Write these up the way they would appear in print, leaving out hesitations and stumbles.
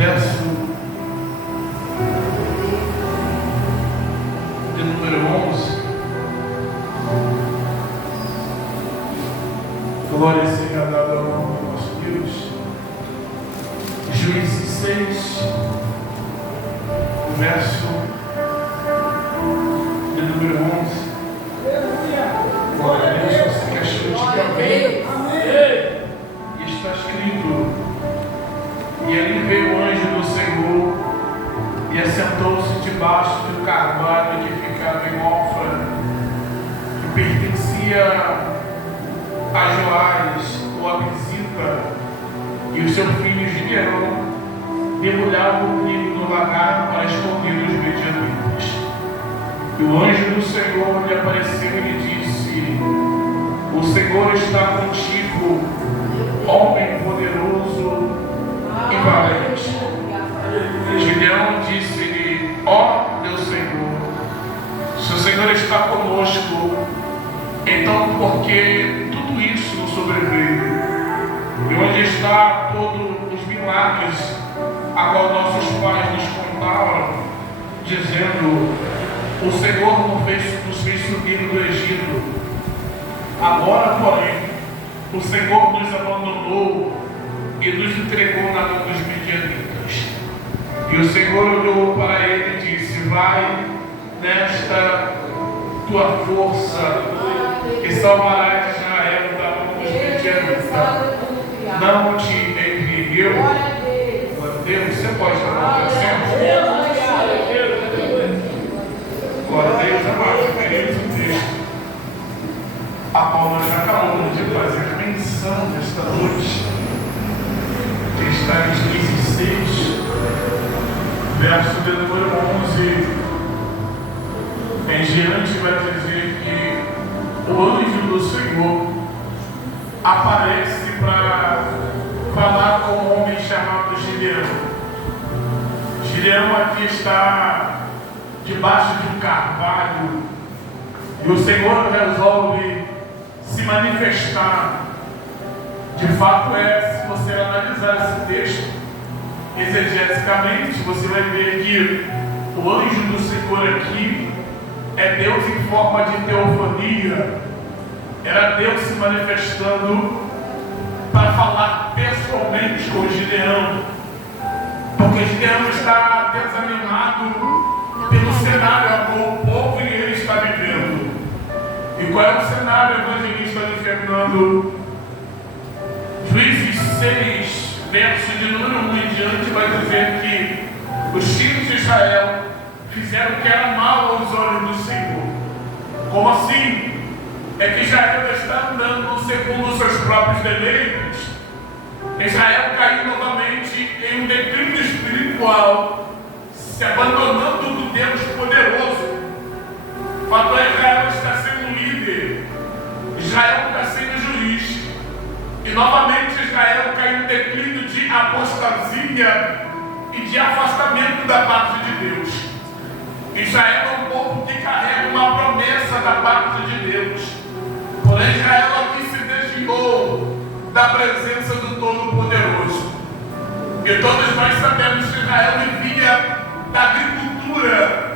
verso de número 11. Glória seja dada ao nome do nosso Deus. Juízes 6, verso de número 11. Glória a Deus, você que achou, diga amém. E está escrito: e ali veio o anjo do Senhor e assentou-se debaixo do carvalho que ficava em Ofra, que pertencia a Joás, o Abisita, e o seu filho Gideão debulhavam o trigo no lagar para esconder os medianitas. E o anjo do Senhor lhe apareceu e lhe disse: o Senhor está contigo, homem poderoso e valente. Gideão disse-lhe: ó meu Senhor, se o Senhor está conosco, então por que tudo isso nos sobreveio? E onde está todos os milagres a qual nossos pais nos contaram, dizendo: o Senhor nos fez subir do Egito? Agora, porém, o Senhor nos abandonou e nos entregou na mão dos medianitas. E o Senhor olhou para ele e disse: vai nesta tua força e salvarás Israel da mão dos medianitas. Não te enviei eu? Deus, você pode estar acontecendo? Glória a Deus, amado, queridos, o texto a qual nós acabamos de fazer menção nesta noite, que está em Juízes 6, verso de número 11 em diante, vai dizer que o anjo do Senhor aparece para falar com um homem chamado Gideão. Gideão aqui está debaixo de um carvalho e o Senhor resolve se manifestar. De fato, se você analisar esse texto exegeticamente, você vai ver que o anjo do Senhor aqui é Deus em forma de teofonia. Era Deus se manifestando para falar pessoalmente com Gideão, porque Gideão está desanimado pelo cenário a qual o povo e ele está vivendo. E qual é o cenário, evangelista Luiz Fernando? Juízes 6, verso de número 1 em diante, vai dizer que os filhos de Israel fizeram o que era mal aos olhos do Senhor. Como assim? É que Israel está andando segundo os seus próprios deleites. Israel caiu novamente em um declínio espiritual, se abandonando do Deus poderoso. Fato é, Israel está sendo líder, Israel está sendo juiz, e novamente Israel cai em um declínio de apostasia e de afastamento da parte de Deus. Israel é um povo que carrega uma promessa da parte de Deus, porém Israel aqui se desviou da presença do Todo-Poderoso. E todos nós sabemos que Israel vivia da agricultura.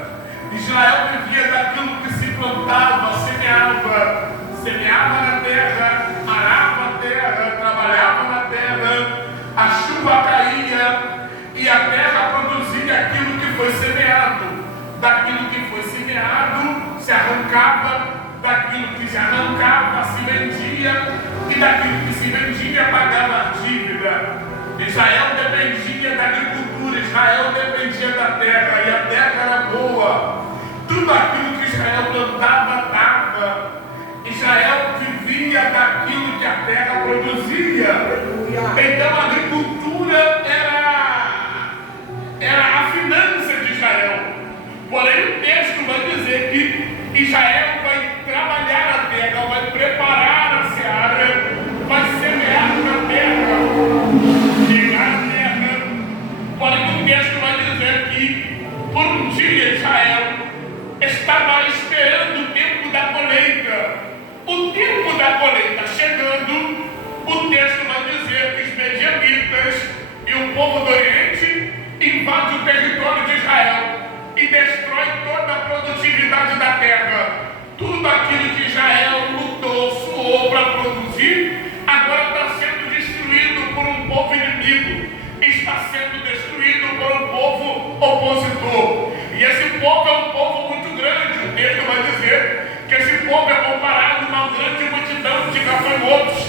Israel vivia daquilo que se plantava, semeava na terra, arava a terra, trabalhava na terra, a chuva caía e a terra produzia aquilo que foi semeado. Daquilo que foi semeado se arrancava, daquilo que se arrancava se vendia, e daquilo que se vendia pagava a dívida. Israel dependia da agricultura, Israel dependia da terra, e a terra era boa. Tudo aquilo que Israel plantava dava. Israel vivia daquilo que a terra produzia. Então a agricultura era a finança de Israel. Porém o texto vai dizer que Israel vai trabalhar a terra, vai preparar a seara, vai semear na terra, tirar a terra. Porém o texto vai dizer que por um dia Israel estava esperando o tempo da colheita. O tempo da colheita chegando, o texto vai dizer que os medianitas e o povo do Oriente invade o território de Israel e destrói toda a produtividade da terra. Tudo aquilo que Israel lutou, suou para produzir, agora está sendo destruído por um povo inimigo, está sendo destruído por um povo opositor. E esse povo é um povo muito grande. O texto vai dizer que esse povo é comparado a uma grande multidão de gafanhotos.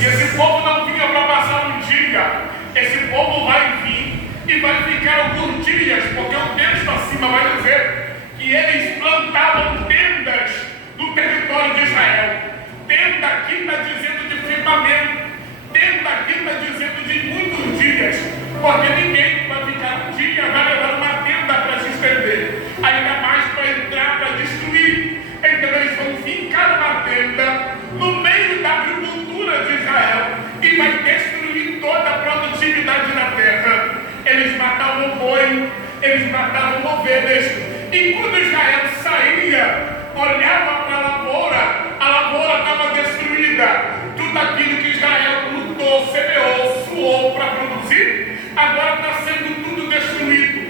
E esse povo não vinha para passar um dia, esse povo vai vir e vai ficar alguns dias, porque o texto acima vai dizer que eles plantavam tendas no território de Israel. Tenda aqui está dizendo de firmamento, tenda aqui está dizendo de muitos dias, porque ninguém vai ficar um dia, vai levar uma tenda para se estender, ainda mais para entrar, para destruir. Então eles vão ficar numa tenda no meio da agricultura de Israel e vai destruir toda a produtividade da terra. Eles matavam boi, eles matavam ovelhas, e quando Israel saía, olhava para a lavoura estava destruída. Tudo aquilo que Israel lutou, semeou, suou para produzir, agora está sendo tudo destruído.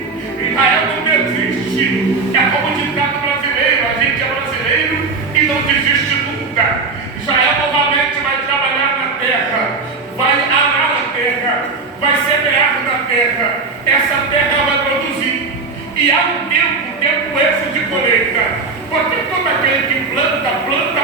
Israel não desiste. É como o ditado brasileiro: a gente é brasileiro e não desiste nunca. Israel novamente vai trabalhar na terra, vai arar a terra, vai semear na terra. Essa terra vai produzir. E há um tempo esse de colheita. Porque todo aquele que planta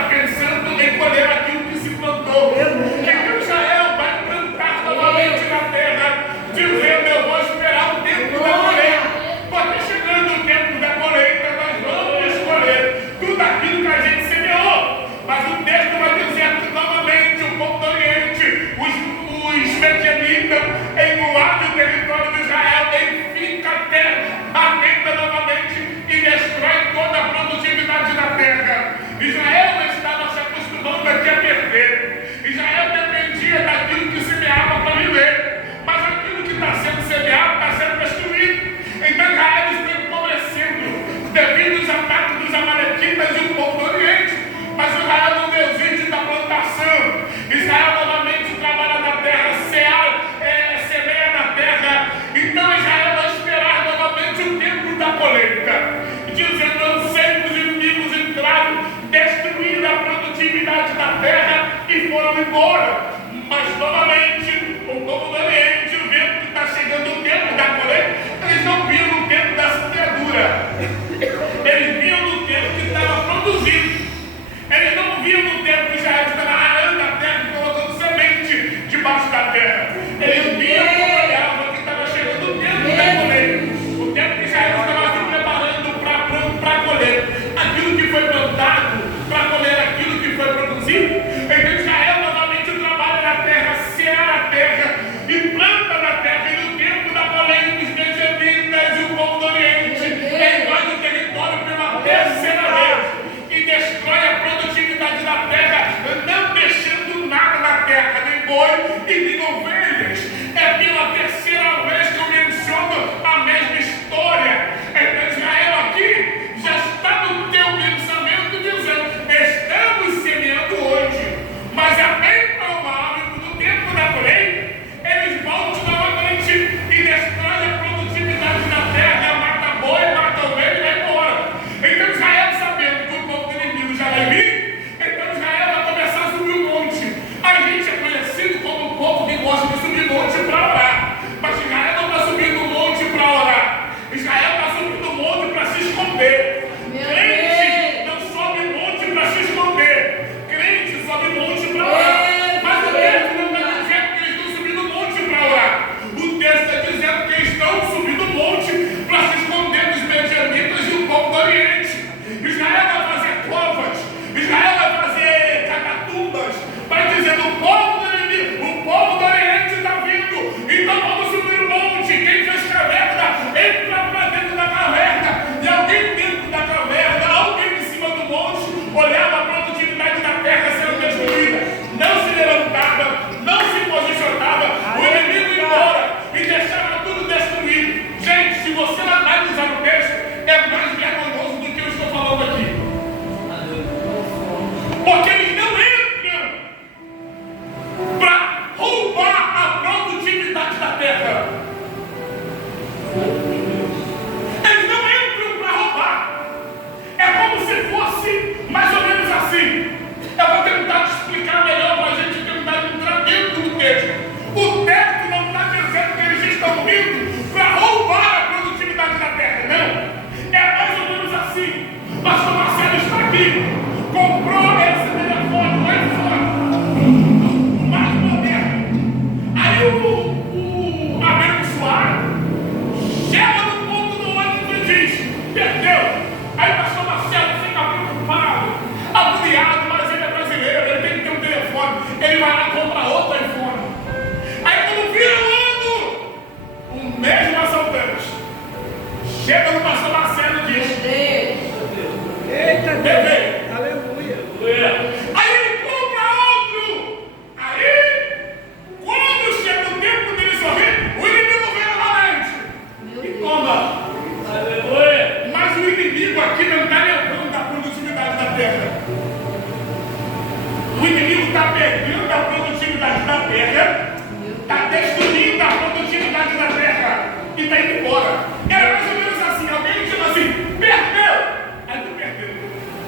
pensando em colher aquilo que se plantou. Então Israel vai plantar novamente na terra, dizendo: eu vou esperar o tempo da colheita. Porque chegando o tempo da colheita, nós vamos colher tudo aquilo que a gente semeou. Mas o texto vai dizer que novamente o povo do Oriente, os medianitas, invadem o território de Israel, edifica a tenda novamente e destrói toda a produtividade da terra. Israel estava se acostumando aqui a perder. Israel dependia daquilo que semeava para viver, mas aquilo que está sendo semeado está sendo destruído. Então Israel está empobrecendo devido aos ataques dos amalequitas e o povo do Oriente. Mas Israel não desiste da plantação. Israel novamente trabalha na terra, semeia na terra. Então Israel vai esperar novamente o tempo da colheita, dizendo: eu sei que os inimigos entraram, destruíram a produtividade da terra e foram embora. Mas novamente o povo do Oriente, vendo que está chegando o tempo da colheita, eles não viam no tempo da semeadura, eles viam no tempo que estava produzindo. Eles não viam no tempo que Israel estava arando a terra e colocando semente debaixo da terra. Eles viam quando olhavam que estava chegando o tempo da colheita, o tempo que Israel estava se preparando para colher aquilo que foi plantado, para colher aquilo que foi produzido. Então Israel novamente trabalha na terra, seara a terra e planta na terra. E no tempo da colheita, os benjamitas e o povo do Oriente invadem o território pela terceira vez e destrói a produtividade da terra, não deixando nada na terra, nem boi e nem ovelhas. É pela terceira vez que eu menciono a mesma história. Então Israel aqui já está no teu pensamento dizendo: estamos semeando hoje, O inimigo está perdendo a produtividade da terra, está destruindo a produtividade da terra e está indo embora. Era mais ou menos assim, alguém diz assim, perdeu! Aí tu perdeu.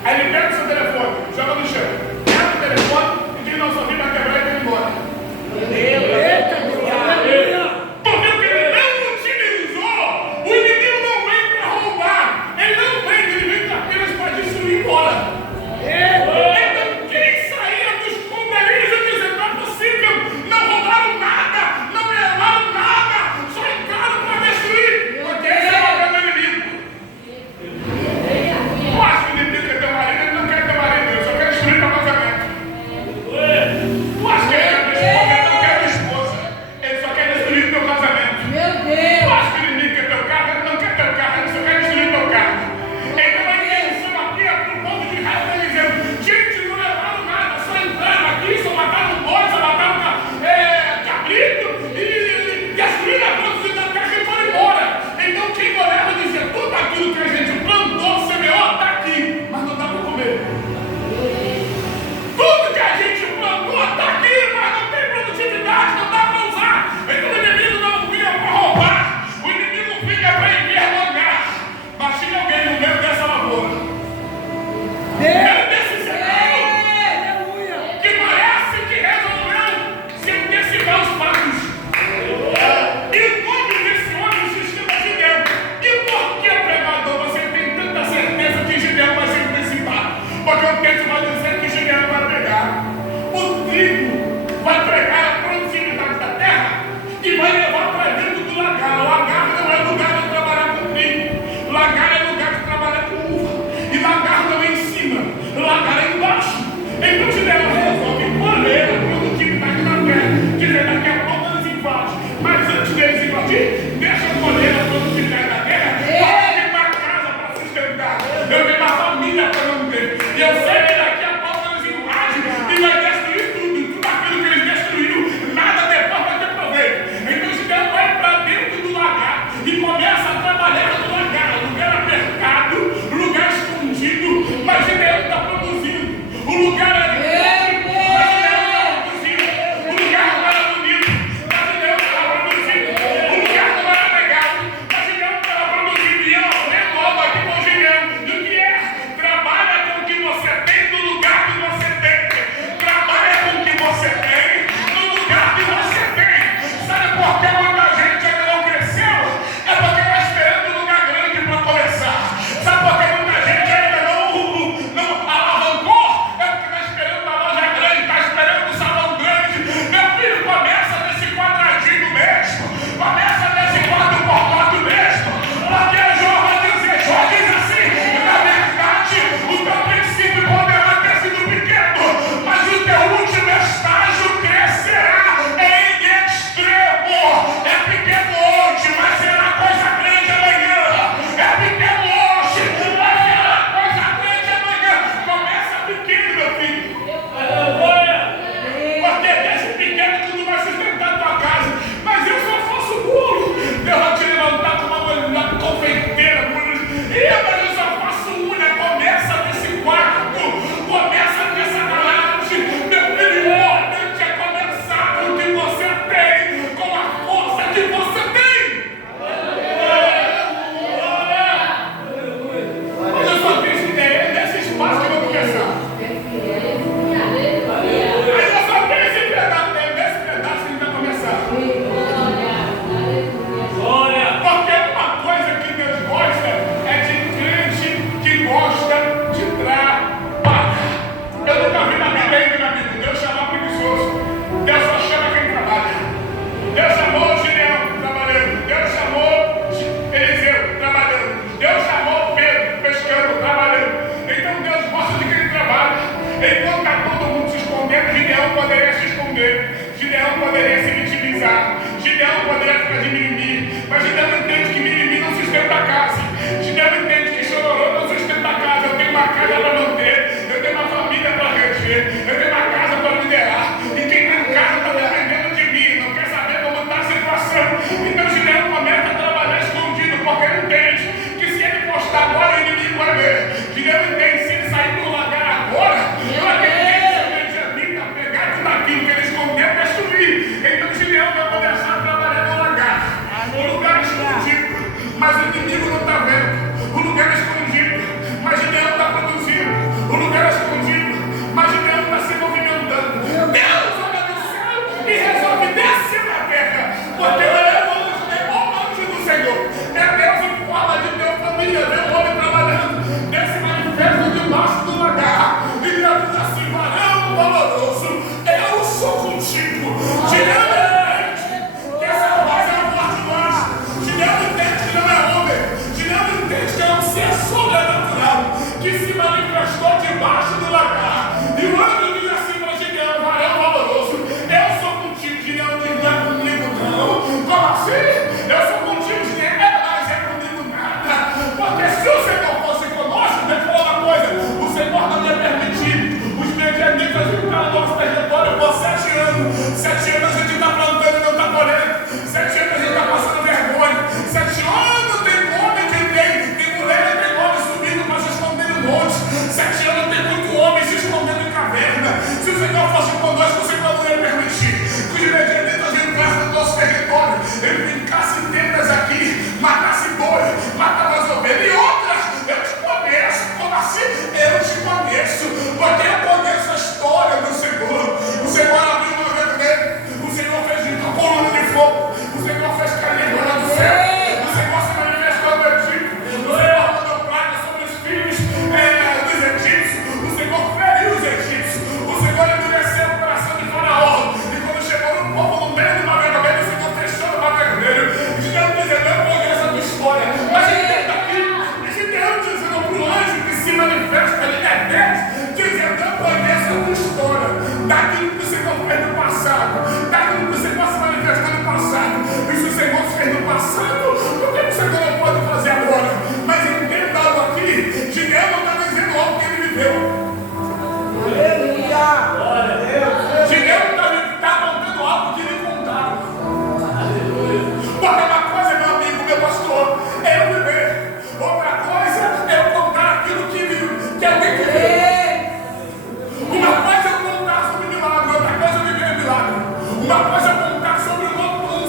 Aí ele pega o seu telefone, joga no chão, pega o telefone e diz, não, sua vida vai quebrar e vai embora. Tu viu que ele não utilizou? O inimigo não vem para roubar, ele não vem, ele vem apenas para destruir e embora. Então quem saía dos esconderijos dizendo, não é possível, não roubaram nada, não levaram nada, só entraram para destruir, porque esse é o papel do inimigo. Tu acha que o inimigo quer ter marido? Ele não quer ter marido, ele só quer destruir o casamento. Tu acha que ele quer ter esposa? Ele não quer ter esposa, ele só quer destruir o teu casamento. Tu acha que o inimigo quer teu carro? Ele não quer teu carro, ele só quer destruir o teu carro. Então a intenção aqui é para o povo de Israel dizendo, gente, não levaram nada, só entraram aqui, só mataram boi, só mataram cabrito e destruíram a produtividade da terra e foram embora. Então quem olhava dizia, tudo aquilo que a gente plantou, semeou, está aqui, mas não dá para comer. Tudo que a gente plantou está aqui, mas não tem produtividade, não dá para usar. Então o inimigo não vinha para roubar, o inimigo vinha para envergonhar. Mas tinha alguém no meio dessa lavoura, no meio desse cenário, que parece que resolveu se antecipar os fatos. E o nome desse homem se chama Gideão. E por que, pregador, você tem tanta certeza que Gideão vai se antecipar? Porque o texto vai dizer que Gideão vai pegar o trigo, vai pegar a produtividade da terra e vai levar para dentro do lagar. O lagar não é lugar de trabalhar com trigo, lagar é lugar de trabalhar com uva. E lagar não é em cima, lagar é embaixo. Então Gideão resolve colher a produtividade da terra, dizendo daqui a pouco eles invadem. Mas antes deles invadir, deixa eu colher a produtividade da terra, para ter uma casa para sustentar, eu tenho uma família para manter. E eu sei que daqui a pouco eles invadem e vai destruir tudo aquilo que eles destruíram, nada depois vai ter proveito. Então Gideão vai para dentro do lagar e começa a trabalhar no lagar, lugar apertado, lugar escondido, mas Gideão está produzindo. O lugar era grande, mas Gideão está produzindo. O lugar não era bonito, mas Gideão estava produzindo. O lugar não era legal, mas Gideão estava produzindo. E eu aprendo algo aqui com Gideão. E o que é? Trabalha com o que você tem no lugar que você tem. Trabalha com o que você tem no lugar que você tem. Sabe por que muita gente ainda não cresceu? É porque está esperando um lugar grande para começar. Sabe por que muita gente ainda não alavancou? É porque está esperando uma loja grande, está esperando um salão grande. Meu filho, começa nesse quadradinho mesmo. Começa nesse 4x4 mesmo. Porque Jó vai dizer, Jó diz assim, na verdade, o teu princípio poderá ter sido pequeno, mas o teu último estágio crescerá em extremo. É pequeno hoje, mas será coisa grande amanhã. É pequeno hoje, mas será coisa grande amanhã. Começa pequeno, meu filho. Porque desde pequeno que tu vai sustentar a tua casa. Mas eu só faço bolo. Deus vai te levantar com uma confeiteira. Mas eu só faço unha. Começa nesse quarto. Começa nessa garagem. Meu filho, o importante é começar com o que você tem. Com a força que você tem. Mas eu só tenho ideia nesse espaço que eu vou começar. Aí eu só tenho esse pedaço, nesse pedaço que a gente vai começar. Porque uma coisa que Deus gosta é de crente que gosta de trabalhar. Eu nunca vi na Bíblia ainda, na Bíblia, Deus chamar preguiçoso. Deus só chama quem trabalha. Deus chamou Gideão trabalhando. Deus chamou Eliseu trabalhando. Deus chamou Pedro pescando, trabalhando. Então Deus gosta de quem trabalha. Enquanto está todo mundo se escondendo, Gideão poderia se esconder. Gideão poderia se vitimizar. Gideão poderia ficar de mimimi. Mas Gideão entende que mimimi não sustenta a casa. Gideão entende que chororô não sustenta a casa. Eu tenho uma casa para manter. Eu tenho uma família para reger. Eu tenho uma casa para liderar. E quem está em casa está dependendo de mim. Não quer saber como está a situação. Então Gideão começa a trabalhar escondido. Porque ele entende que se ele postar agora, o inimigo vai ver. Gideão entende, se ele sair do lagar agora, vai ter que ser 7 anos a gente está plantando e não está colhendo. 7 anos a gente está passando vergonha. 7 anos tem homem que tem mulher e tem homem subindo para se esconder no monte. 7 anos tem muito homem se escondendo em caverna. Se o Senhor fosse conosco, o Senhor não ia permitir que os medianitas entrassem no nosso território. Ele brincasse tendas aqui, matasse boi, matava as ovelhas e outras. Eu te conheço. Como assim? Eu te conheço. Porque eu conheço a história do Senhor. O Senhor abriu uma vermelha. O Senhor fez uma coluna de fogo. O Senhor fez cair lá do céu. O Senhor se manifestou no Egito. O Senhor mandou praga sobre os filhos dos egípcios. O Senhor feriu os egípcios. O Senhor endureceu o coração de Faraó. E quando chegou no povo no meio do mar vermelho, o Senhor fechou o mar vermelho. Dizendo, eu conheço a tua história. Mas entenda aqui, esse Deus dizendo para o anjo que se manifesta, ele é Deus, dizendo, eu conheço a tua história. Daquilo que o Senhor fez no passado, daquilo que o Senhor se manifestou no passado. E se o Senhor fez no passado, por que o Senhor não pode fazer agora? Mas entenda algo aqui, Gideão não está dizendo algo que ele viveu. Gideão está contando algo que lhe contaram. Porque uma coisa, meu amigo, meu pastor, é eu viver. Outra coisa é eu contar aquilo que alguém viveu. Uma coisa é eu contar sobre milagre, outra coisa é viver milagre. Uma coisa é contar sobre um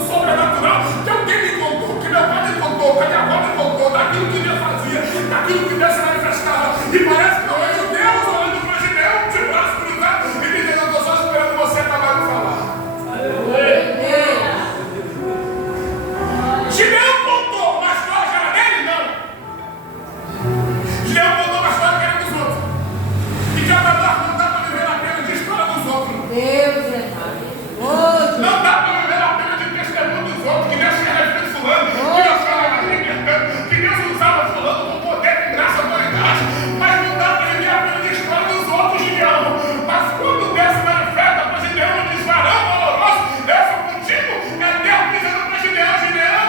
sobrenatural que alguém me contou, que meu pai me contou, que a minha avó me contou, daquilo que Deus fazia, daquilo que Deus se manifestava. E parece que eu vejo Deus olhando para Gideão de braço cruzado e me dizendo, eu estou só esperando você acabar de falar. Gideão contou uma história que era dele? Não. Gideão contou uma história que era dos outros. E que a verdade não dá para viver a pena de história dos outros. Não dá para viver a pena de testemunho dos outros. Que Deus se refere a fulano, que Deus fala libertando, que Deus usava fulano com poder, com graça e autoridade. Mas não dá para viver a pena de história dos outros, Gideão. Mas quando Deus se manifesta para Gideão e diz, varão valoroso, eu sou contigo, é Deus dizendo para Gideão, Gideão,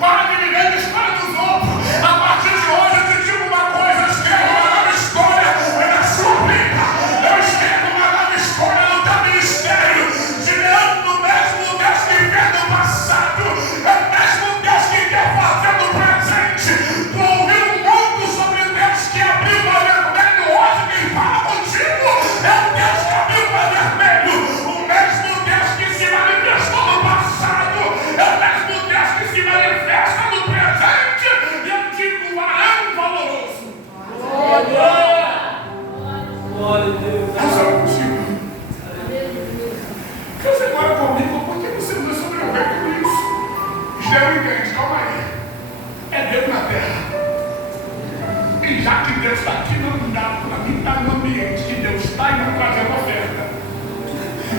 para de viver a história dos outros. A partir de hoje eu te digo uma coisa, eu escrevo uma nova história na sua vida. Eu escrevo uma nova história no teu ministério. Gideão, no mesmo Deus que fez no passado, é o mesmo Deus que quer fazer no presente. Tu ouviu muito sobre Deus que abriu o mar vermelho. Hoje quem fala contigo é o Deus que abriu o mar vermelho. O mesmo Deus que se manifestou no passado é o mesmo Deus que se manifesta no presente. E eu digo, varão valoroso. Eu sou contigo. Você mora comigo, por que você não sobreviveu com isso? Gideão entende, calma aí. É Deus na terra. E já que Deus está aqui, não dá para mim estar no ambiente que Deus está e não trazer uma oferta.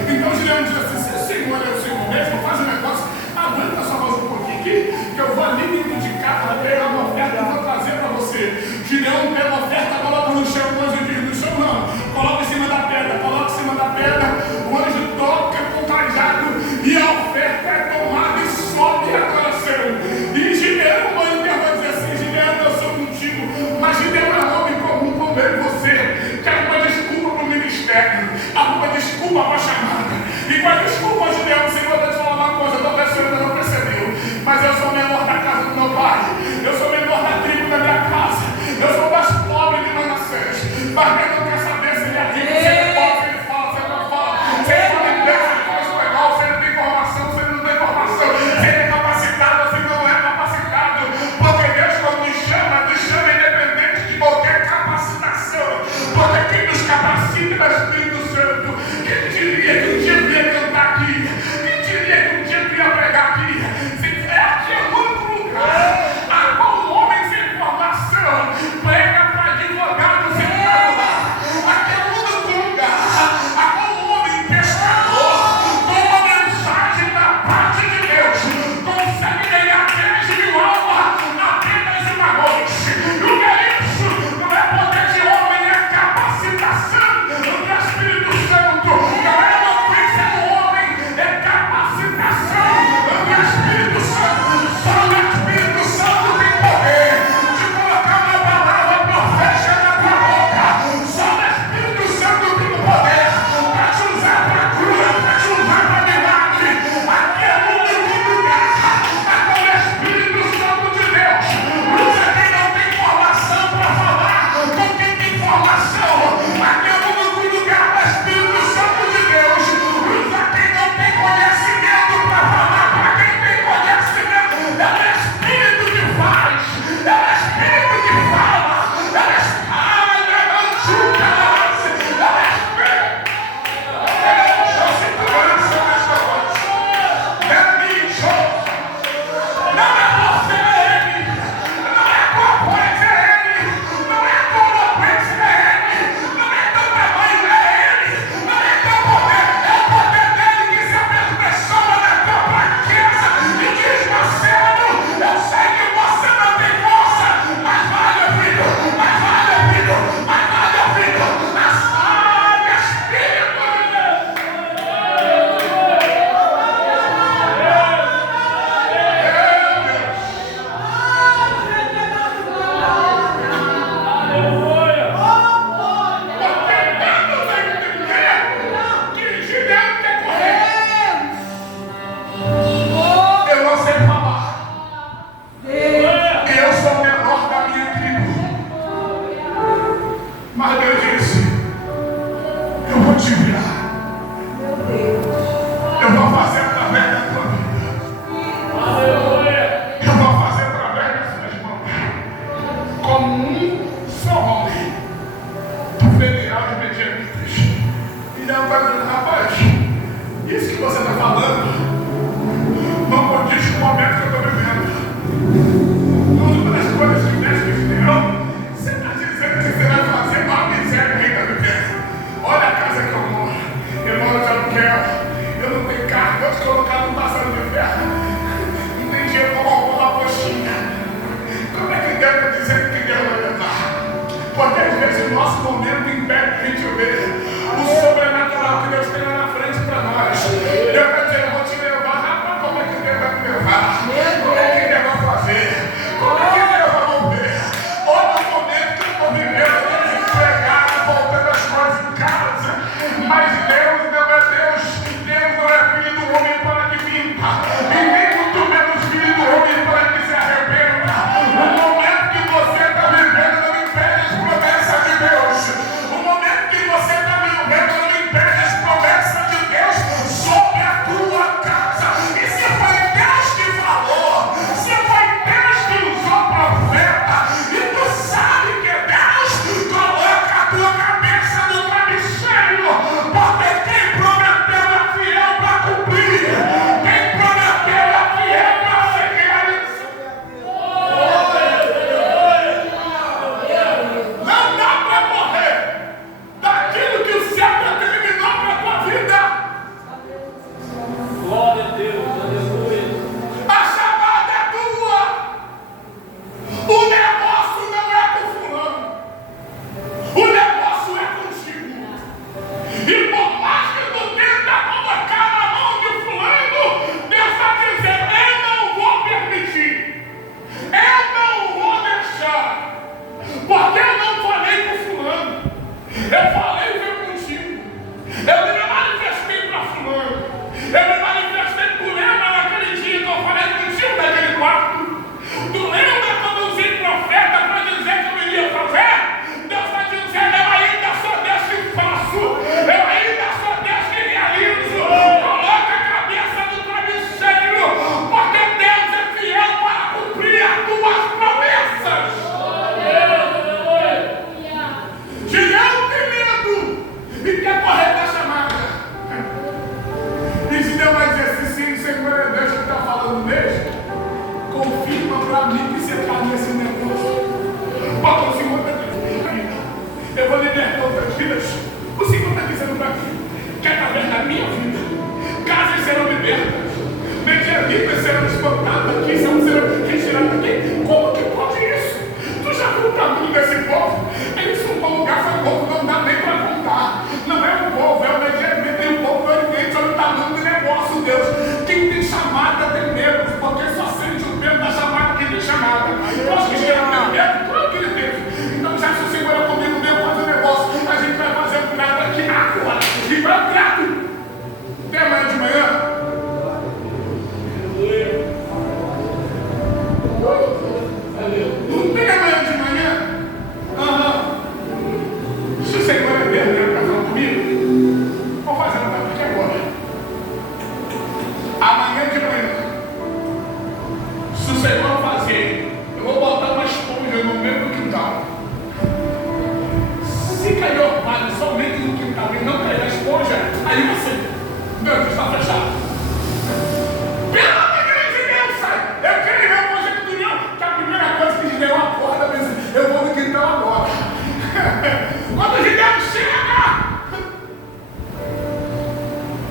Então Gideão diz assim, se o Senhor é o Senhor mesmo, faz um negócio, aguenta sua voz um pouquinho aqui, que eu vou ali dentro de casa, pegar uma oferta e vou trazer para você. Gideão pega uma oferta, coloca no chão, o anjo diz, no chão não, coloca em cima da pedra, coloca em cima da pedra, o anjo toca com o cajado e a oferta é tomada e sobe a coração. E Gideão, mãe, Deus vai dizer assim, Gideão, eu sou contigo, mas Gideão é homem comum como eu e você, que arruma desculpa para o ministério, arruma desculpa para a chamada. E com a desculpa, Gideão, o Senhor vai te falar uma coisa, talvez o Senhor ainda não percebeu, mas eu sou menor da casa do meu pai, eu sou menor da tribo da minha casa, eu sou mais pobre de Manassés, mas Deus não quer saber se ele é rico, se ele é pobre, se ele fala, se ele não fala, se ele fala inglês, se ele fala espanhol, se ele tem formação, se ele não tem formação, se ele é capacitado, se ele não é capacitado, porque Deus quando nos chama independente de qualquer capacitação, porque quem nos capacita é o Espírito Santo. Quem diria que um dia eu ia cantar aqui? Quem diria ferro. Eu não tenho carro, vou te colocar num passando de ferro. Não tem dinheiro para uma coxinha. Como é que Deus está dizendo que Deus vai levar? Porque às vezes o nosso momento impede a gente ver o sobrenatural que Deus tem lá na frente para nós. Deus vai dizer, eu vou te levar. Rapaz, como é que Deus vai me levar? Como é que Deus vai fazer? Como é que Deus vai mover? Olha o momento que eu estou vivendo, desempregado, voltando as coisas em casa. Mas Deus não é Deus. Deus não é filho do homem para que minta. E nem muito menos filho do homem para que se arrependa. O momento que você está vivendo não impede as promessas de Deus. O momento que você está vivendo não impede as promessas de Deus sobre a tua casa. E se foi Deus que falou, se foi Deus que usou profeta, e tu sabe que Deus coloca a tua cabeça no travesseiro, porque quem prometeu é fiel para cumprir. Quem prometeu é fiel para ser realizado. Não dá para morrer daquilo que o céu determinou para a tua vida. Glória a Deus, aleluia. A chamada é tua. O negócio não é com fulano. O negócio é contigo. E por mais que tu tenta colocar na mão de fulano, Deus está dizendo, eu não vou permitir. Eu não vou deixar. Porque eu não falei com fulano. Eu falei foi contigo. Eu me manifestei para fulano. Eu me manifestei por ela naquele dia que eu falei contigo naquele quarto. Tu lembra quando eu usei profeta para dizer que eu iria fazer? Deus está dizendo, eu ainda sou Deus que faço. Eu ainda sou Deus que realizo. Coloca a cabeça no travesseiro, porque Deus é fiel para cumprir as tuas promessas. Gideão tem medo e quer correr da chamada. E Gideão vai dizer assim, sim, o Senhor é Deus que está falando mesmo. Confirma para mim que você está nesse negócio. Porque o Senhor está dizendo, eu vou libertar outras vidas. O Senhor está dizendo para mim que através da minha vida, casas serão libertas, medianitas serão espantadas aqui, serão retiradas aqui. Como que pode isso? Tu já viu o caminho desse povo? Eles são um lugar, foi povo, não dá nem para contar. Não é o povo, é o medianita e o povo do Oriente, olha o tamanho do negócio, Deus. Quem tem chamada tem medo, porque só sente o medo da chamada quem tem chamada. Eu acho que Gideão tem medo, claro que ele teve. Então já se o Senhor é comigo, Deus faz o negócio, a gente vai fazer um prato aqui agora. E vai o prato. Até amanhã de manhã. Não tem amanhã de manhã? Se o Senhor é Deus, está falando comigo, vou fazer um prato aqui agora. Amanhã de manhã, se o Senhor fazer, eu vou botar uma esponja no meio do quintal. Se cair orvalho somente no quintal e não cair a esponja, aí você, Deus está fechado. Pelo amor de Deus, sai! Eu quero ver o projeto do Deus, que a primeira coisa que Gideão acorda, eu vou no quintal agora. Quando Gideão chega,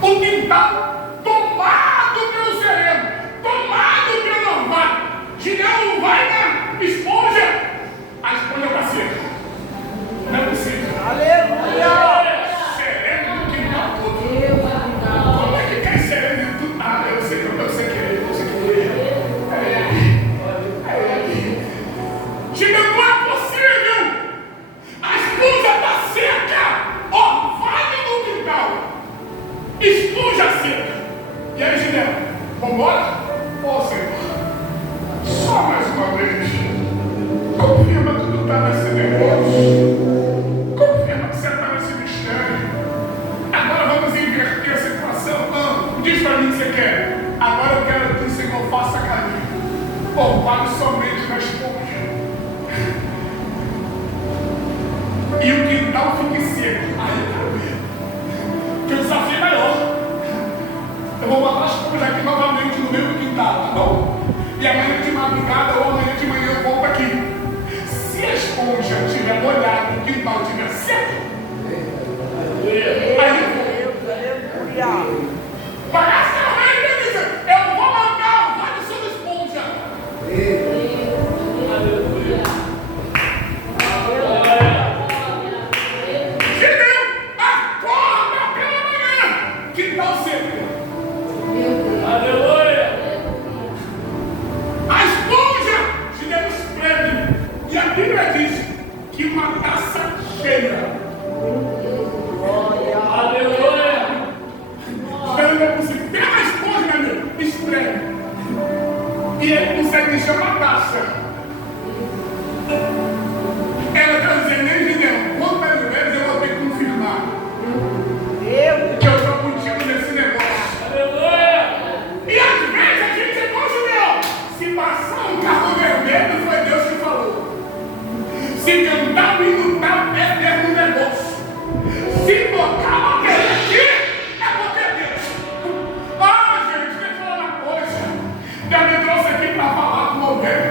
o quintal tomado pelo sereno, tomado pelo orvalho. Gideão vai na esponja, a esponja está seca. Não é possível. Aleluia! Sereno no quintal todo. Como é que cai sereno em tudo? Ah, eu sei que ele. Gideão, não é possível. A esponja está seca. Orvalho no quintal. Esponja seca. E aí, Gideão, vambora? Ô, Senhor, só mais uma vez, confirma que tu está nesse negócio. Confirma que você está nesse mistério. Agora vamos inverter a situação. Diz para mim o que você quer. Agora eu quero que o Senhor faça caminho. Orvalho somente na esponja. E o quintal fique seco. Aí eu quero ver. Que o desafio é maior. Eu vou botar as coisas aqui novamente no meio do quintal, tá bom? E amanhã de madrugada ou amanhã de manhã eu volto aqui. Se a esponja estiver molhada e o quintal estiver seco, aí eu vou. Parece que a rainha diz: eu vou mandar o vale sobre esponja. Aleluia. Gideão, acorda pela manhã. Que tal sempre? Aleluia. A esponja, Gideão espreme. E a Bíblia diz que uma taça cheia. Aleluia. Ele não consegue. Pega a esponja, meu amigo, espreme. E ele consegue encher uma taça. Ela está dizendo: nem Gideão, quantas vezes eu vou ter que confirmar que eu estou contigo nesse negócio. Aleluia. E às vezes a gente é bom, Gideão. Se passar um carro vermelho, foi Deus que falou. Se cantar o hino tal, é Deus no negócio. Se tocar a bateria aqui, é porque é Deus. Ah, gente, deixa eu falar uma coisa. Deus me trouxe aqui para falar com alguém.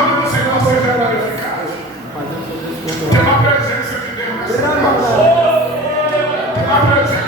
nome do Senhor seja glorificado. Tem uma presença de Deus. Tem uma presença